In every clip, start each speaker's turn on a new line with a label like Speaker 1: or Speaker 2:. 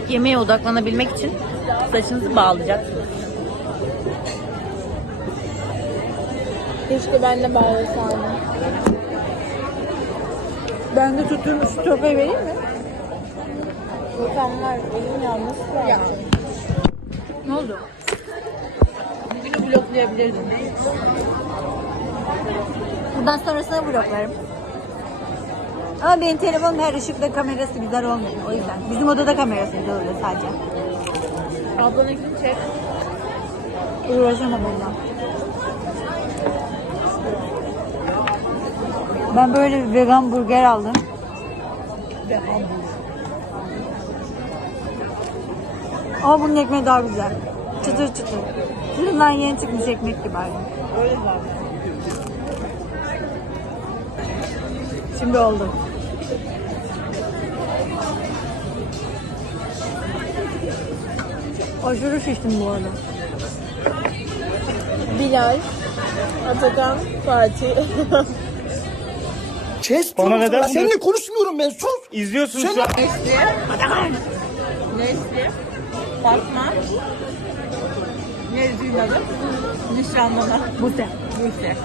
Speaker 1: yemeğe odaklanabilmek için saçınızı bağlayacaksınız.
Speaker 2: Keşke ben de bağlasaydım.
Speaker 1: Ben de tuttuğum şu torbayı vereyim mi?
Speaker 2: Mükemmel. Benim yalnız ya.
Speaker 1: Ne oldu? Bugünü bloklayabilirdim. Bundan sonrasını bloklarım. Ama benim telefonum her ışıkta kamerası güzel olmuyor. O yüzden. Bizim odada kamerası güzel oluyor sadece.
Speaker 2: Ablanınkini çek.
Speaker 1: Uğraşamam ondan. Ben böyle bir vegan burger aldım. Ama bunun ekmeği daha güzel. Çıtır çıtır. Fırından yeni çıkmış ekmek gibi aynı.
Speaker 2: Öyle zaten.
Speaker 1: Şimdi oldu. Aşırı şiştim bu arada.
Speaker 2: Bilal, Atakan, Fatih.
Speaker 3: Kes.
Speaker 4: Bana neden bunu-
Speaker 3: Seninle konuşmuyorum ben, sus.
Speaker 4: İzliyorsun şu an.
Speaker 2: Nesli, Fatma, Nezli'nin adı, Nişanlına,
Speaker 1: Buse.
Speaker 2: Buse.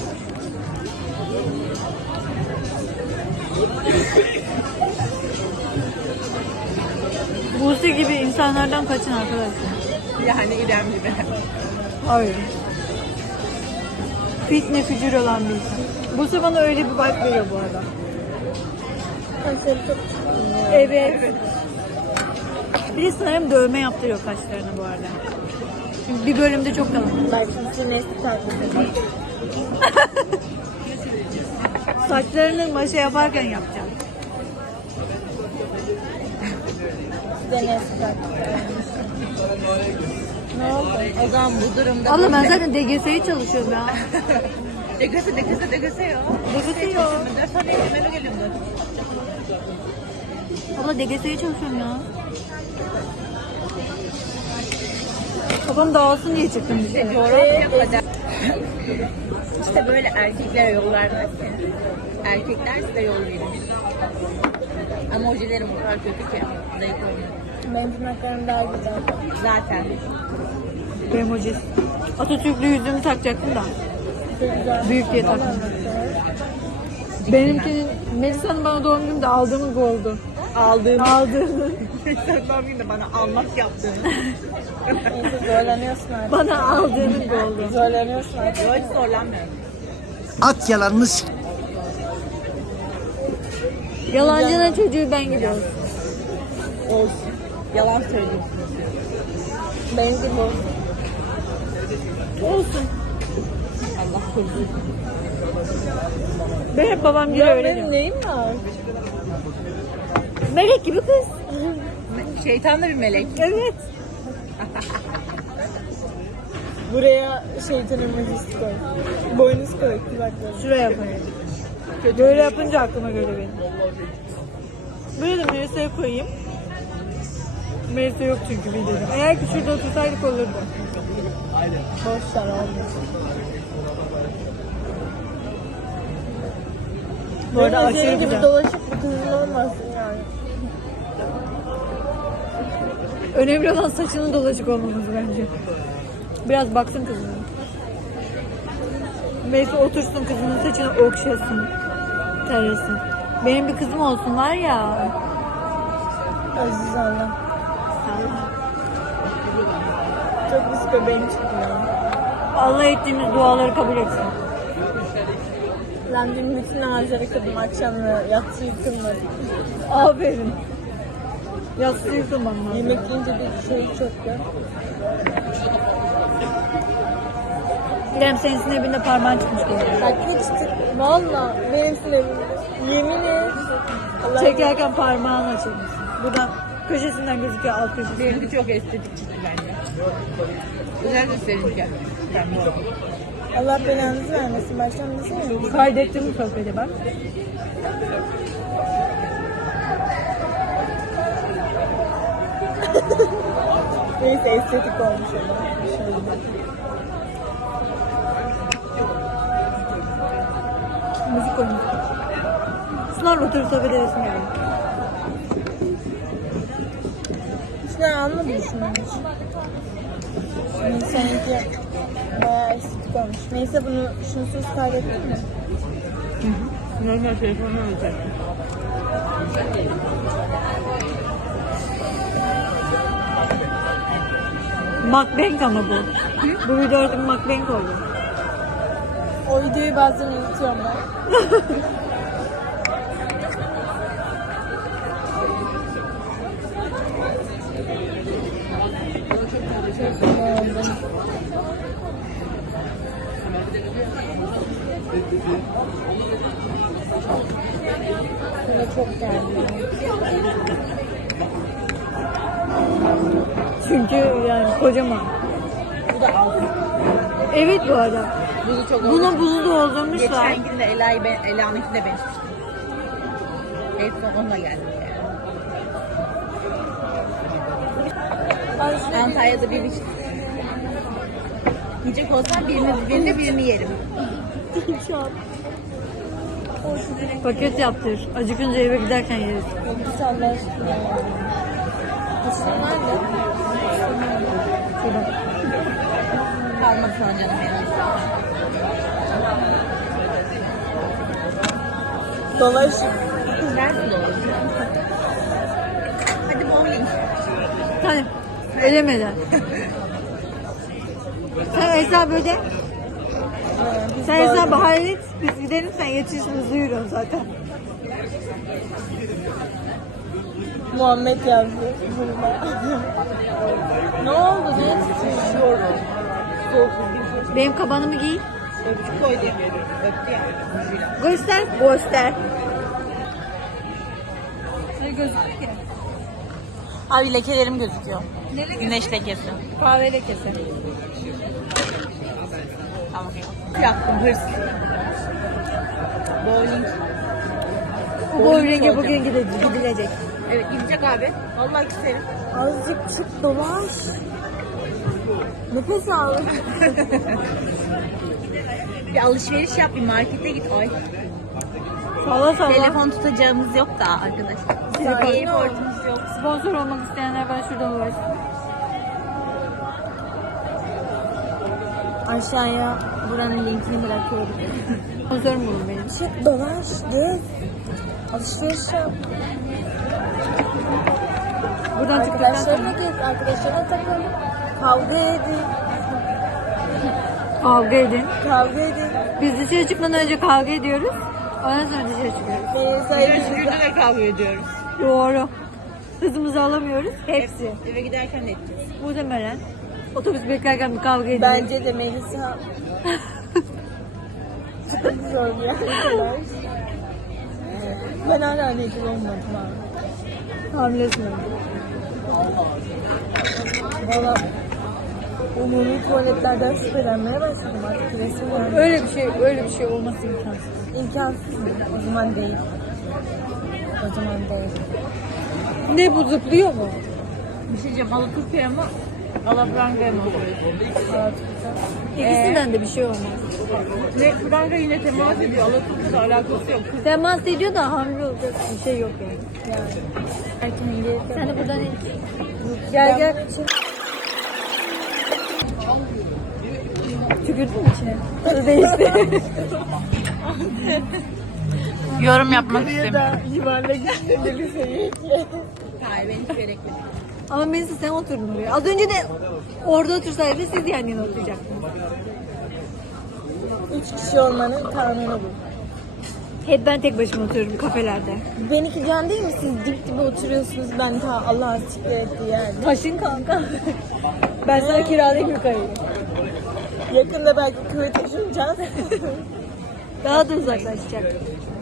Speaker 1: Buse gibi insanlardan kaçın arkadaşlar.
Speaker 2: Yani İrem gibi.
Speaker 1: Hayır. Fitne fücur olan bir insan. Buse bana öyle bir vibe veriyor bu arada.
Speaker 2: Ben seni çok
Speaker 1: Evet. Bir de sanırım dövme yaptırıyor kaşlarını bu arada. Çünkü bir bölümde çok kalın.
Speaker 2: Belki size Nesli tatlısın.
Speaker 1: Saçlarını maşa yaparken yapacağım.
Speaker 2: Size Nesli tatlısın. Ne oldu?
Speaker 5: O zaman bu durumda...
Speaker 1: Abla ben zaten DGS'ye çalışıyorum ya.
Speaker 5: Degese ya.
Speaker 1: DGS yok.
Speaker 5: 4 tane eğitimine geliyordu.
Speaker 1: Abla DGS'ye çalışıyorum ya. Kafam dağılsın diye çıktım dışarı.
Speaker 5: Coğrafya kadar. İşte böyle erkeklere yol vermez ki. Erkekler size yol verir. Ama ojelerim o kadar kötü ki. Zayıf olmuyor.
Speaker 2: Benim tırnaklarım daha güzel.
Speaker 5: Zaten.
Speaker 1: Benim hocam. Atatürklü yüzüğümü takacaktım da.
Speaker 2: Çok güzel.
Speaker 1: Büyük diye taktım. Benimkinin Melisa'nın bana doğum günümde aldığımız oldu. Aldığını.
Speaker 5: Sen bir de bana almak yaptığını.
Speaker 2: Neyse zorlanıyorsun artık.
Speaker 1: Bana aldığının oldu.
Speaker 2: Zorlanıyorsun artık.
Speaker 5: Yo, hiç zorlanmıyorum.
Speaker 3: At yalanını s***.
Speaker 1: Yalancının çocuğu ben gibi olsun.
Speaker 5: Olsun. Yalan söylüyorsun.
Speaker 2: Benimki bu.
Speaker 1: Olsun.
Speaker 5: Allah korusun.
Speaker 1: Ben hep babam gibi
Speaker 2: Ya
Speaker 1: öyle
Speaker 2: benim
Speaker 1: diyorum.
Speaker 2: neyim var?
Speaker 1: Melek gibi kız.
Speaker 5: Şeytan da bir melek.
Speaker 1: Evet.
Speaker 2: Buraya şeytan emojisi koy. Boynuz koy kulaklarına.
Speaker 1: Şuraya yapayım. Böyle yapınca aklıma göre benim. Böyle de Melisa'ya koyayım. Melisa yok çünkü videoda. Eğer ki şurada otursaydık olurdu.
Speaker 2: Boş ver olmasın.
Speaker 1: Bu arada
Speaker 2: Benim
Speaker 1: aşırı
Speaker 2: senin gibi
Speaker 1: güzel.
Speaker 2: dolaşıp bir kızın olmasın yani.
Speaker 1: Önemli olan saçının dolaşık olmaması bence. Biraz baksın kızına. Melisa otursun kızının saçını okşasın. Tarasın. Benim bir kızım olsun var ya.
Speaker 2: Aziz Allah. Çok pis bebeğim çıktı ya.
Speaker 1: Allah ettiğimiz duaları kabul etsin.
Speaker 2: Ben dün bütün ağaçları yıkadım akşamları. Yatsı yıkılmadı.
Speaker 1: Aferin. Yassı yıkılmam lazım.
Speaker 2: Yemek yiyince de şey çöktü.
Speaker 1: İrem senin sinebinde parmağın çıkmış gibi.
Speaker 2: Bak hiç valla benim sinirimde. Yemin et. Allah
Speaker 1: Çekerken parmağın açılmış. Buradan köşesinden gözüküyor alt köşesi.
Speaker 5: Benimki çok estetik çıktı bence. Özellikle seninki.
Speaker 2: Allah belanızı vermesin. Baştan desene.
Speaker 1: Kaydettim mi sohbeti bak.
Speaker 2: Neyse estetik olmuş ama.
Speaker 1: Müzik oyunu. Sınavla oturup sohbet edesim geliyor.
Speaker 2: İçine almadın şunu hiç. Seninki bayağı estetik olmuş. Neyse bunu şunsuz kaydettin mi?
Speaker 5: Normal telefonu olacak.
Speaker 1: Mukbang ama bu. Bu video artık mukbang oldu.
Speaker 2: O videoyu bazen unutuyorum ben. Çok beğendim. Sana çok geldi.
Speaker 1: Çünkü yani kocaman.
Speaker 5: Bu da az.
Speaker 1: Evet bu arada.
Speaker 5: Buzu çok az.
Speaker 1: Buna buzu doldurmuşlar.
Speaker 5: Geçen gün de Ela'nınki de benim. En son onunla geldim. Antalya'da bir yiyecek olsam birini yerim.
Speaker 1: Paket yaptır. Acıkınca eve giderken yeriz.
Speaker 2: Git Allah aşkına. Kuşlar nerede?
Speaker 1: Şurada.
Speaker 5: Kalmak sana canım benim.
Speaker 2: Dolaş.
Speaker 5: Nerede dolaşıyor? Hadi bowling.
Speaker 1: Hadi. Elemeden. Sen hesabı öde. Sen hesabı hallet. Biz gidelim, sen yetişirsin, hızlı yürüyorsun zaten.
Speaker 2: Muhammed yazdı. Ne oldu? Ne istiyorsun? Soğuk bir şey.
Speaker 1: Benim kabanımı giy.
Speaker 5: Öpücük koydu. Öptü ya.
Speaker 1: Göster. Göster. Hayır gözüküyor ki.
Speaker 5: Abi lekelerim gözüküyor. Güneş lekesi.
Speaker 1: Kahve lekesi.
Speaker 5: Tamam. Yaktım hırs. Bowling.
Speaker 1: Bu bowling'e bugün gidilecek.
Speaker 5: Evet gidecek abi. Vallahi isterim.
Speaker 2: Azıcık çık dolaş. Nefes al.
Speaker 5: Bir alışveriş yap, bir markete git. Ay.
Speaker 1: Salla salla.
Speaker 5: Telefon tutacağımız yok da arkadaşlar.
Speaker 2: Sakin ol.
Speaker 5: Airportumuz yok.
Speaker 1: Sponsor olmak isteyenler ben şuradan ulaşsın.
Speaker 2: Aşağıya buranın linkini bırakıyorum.
Speaker 1: Sponsorum bulun benim.
Speaker 2: Çık dolaş. Gez. Alışveriş yap.
Speaker 1: Buradan çıktıktan
Speaker 2: Arkadaşlarına
Speaker 1: sonra
Speaker 2: gez. Arkadaşlarına takıl. Kavga edin.
Speaker 1: kavga edin.
Speaker 2: Kavga edin.
Speaker 1: Biz dışarı çıkmadan önce kavga ediyoruz. Ondan sonra dışarı çıkıyoruz.
Speaker 2: Benim sayemde.
Speaker 5: de kavga ediyoruz.
Speaker 1: Doğru. Hızımızı alamıyoruz. Hepsi.
Speaker 5: Eve giderken de edeceğiz.
Speaker 1: Muhtemelen otobüs beklerken bir kavga ediyoruz.
Speaker 2: Bence de Melisa. Çok zor bir arkadaş. Ben hala rezil olmadım abi.
Speaker 1: Hamilesin.
Speaker 2: Valla umumi tuvaletlerden şüphelenmeye başladım artık resim var.
Speaker 1: Öyle bir şey olması imkansız.
Speaker 2: İmkansız mı? O zaman değil. O zaman değil.
Speaker 1: Ne bu, zıplıyor mu?
Speaker 5: Bir şey diyeceğim. Alaturka'ya mı? Alafranga'ya mı?
Speaker 1: İkisinden de bir şey olmaz.
Speaker 5: Ne? Franga yine temas ediyor. Alaturka'da alakası yok.
Speaker 1: Temas ediyor da hamile olacak bir şey yok yani.
Speaker 2: Yani. Erkeğin gelip
Speaker 1: Sen de buradan
Speaker 2: gel gel.
Speaker 1: tükürdün mü içine? Tadı değişti.
Speaker 5: Yorum yapmak
Speaker 2: Buraya
Speaker 5: istemiyorum.
Speaker 2: da yuvarlak içinde bir şey.
Speaker 5: Hayır ben hiç gerek yok.
Speaker 1: Ama Melisa sen oturdun oraya. Az önce de orada otursaydı siz yan yana oturacaktınız.
Speaker 2: 3 kişi olmanın kanunu bu.
Speaker 1: Hep ben tek başıma otururum kafelerde.
Speaker 2: Benimki can değil mi? Siz dip dibe oturuyorsunuz. Ben ta Allah'a siktir ettiği yerde.
Speaker 1: Taşın kanka. Ben sana kiralayayım yukarıyı.
Speaker 2: Yakında belki köye taşınacağız.
Speaker 1: Daha da uzaklaşacak.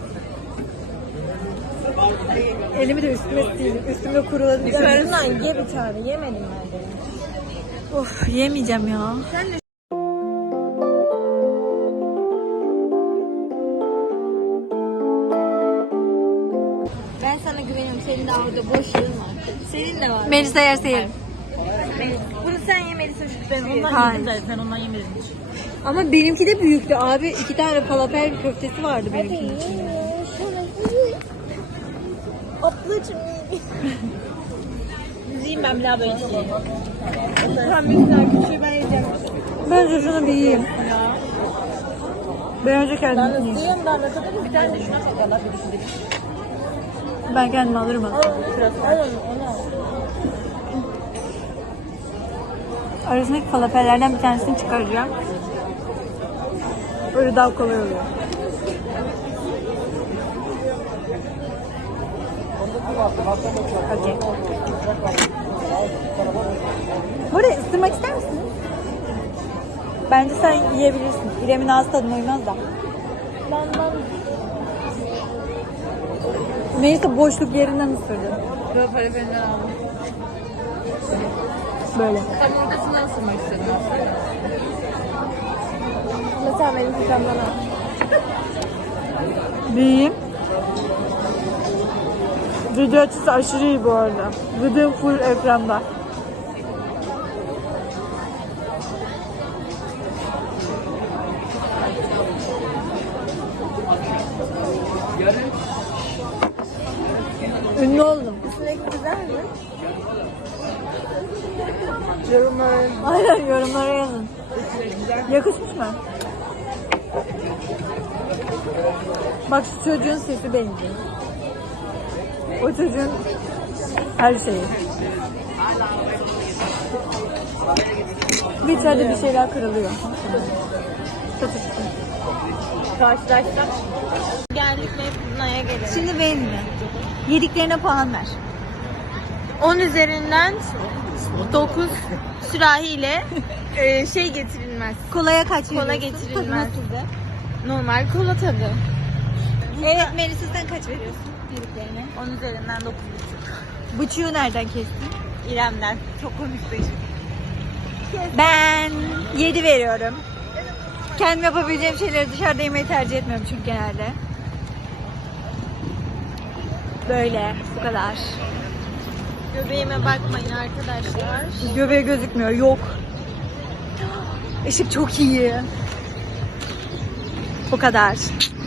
Speaker 1: Elimi de üstüme sildim. Üstümde kuruladı.
Speaker 2: Yukarıdan ye bir tane. Yemedim ben de.
Speaker 1: Of, yemeyeceğim ya.
Speaker 2: Ben sana güveniyorum. Senin de orada boş yerin var. Senin de var.
Speaker 1: Melisa yerse yerim.
Speaker 5: Bunu sen yemelisin çünkü ben ondan
Speaker 1: Hayır.
Speaker 5: yedim zaten. Sen ondan yemedin hiç.
Speaker 1: Ama benimki de büyüktü abi. 2 tane falafel köftesi vardı benimkinin içinde.
Speaker 2: Ablacığım.
Speaker 5: yiyeyim ben bir daha böyle yiyeyim.
Speaker 2: Pembesinden küçüğü ben yiyeceğim.
Speaker 1: Bence şunu bir yiyeyim. Ben önce kendim
Speaker 2: Ben
Speaker 1: yiyeyim.
Speaker 2: ıslıyım daha ne kadar
Speaker 5: Bir tane de şuna bak Allah bir şey.
Speaker 1: Ben kendim alırım aslında.
Speaker 2: Al onu al.
Speaker 1: Arasındaki falafellerden bir tanesini çıkaracağım. Böyle daha kolay oluyor. Okey. Burayı ısırmak ister misin? Bence sen yiyebilirsin. İrem'in ağız tadına uymaz da. Neyse boşluk yerinden ısırdı.
Speaker 5: Böyle paraferinden aldım.
Speaker 1: Böyle.
Speaker 5: Kaburgasını ısırmak istedim.
Speaker 2: Mesela benim kızım bana.
Speaker 1: Bir yiyeyim. Video açısı aşırı iyi bu arada. Video full ekranda. Ünlü oldum.
Speaker 2: Üstündeki güzel mi? Yorumlara.
Speaker 1: Aynen yorumlara yazın. Yakışmış mı? Bak şu çocuğun sesi benziyor. O çocuğun her şeyi. Bir içeride bir şeyler kırılıyor.
Speaker 2: Karşılaştık.
Speaker 5: Geldik Mevlüt'na'ya gelelim.
Speaker 1: Şimdi benim de. Yediklerine puan ver.
Speaker 5: 10 üzerinden 9 sürahiyle şey getirilmez.
Speaker 1: Kolaya kaç
Speaker 5: Kola
Speaker 1: veriyorsun?
Speaker 5: getirilmez.
Speaker 1: Tadı nasıldı?
Speaker 5: Normal kola tadı.
Speaker 1: Evet Melisa'dan kaç veriyorsun yediklerine?
Speaker 5: 10 üzerinden 9,5.
Speaker 1: Bıçığı nereden kestin?
Speaker 5: İrem'den. Çok konuştuğu için.
Speaker 1: Ben 7 veriyorum. Kendim yapabileceğim şeyleri dışarıda yemeyi tercih etmiyorum çünkü genelde. Böyle, bu kadar.
Speaker 5: Göbeğime bakmayın arkadaşlar.
Speaker 1: Göbeği gözükmüyor, yok. Işık çok iyi. Bu kadar.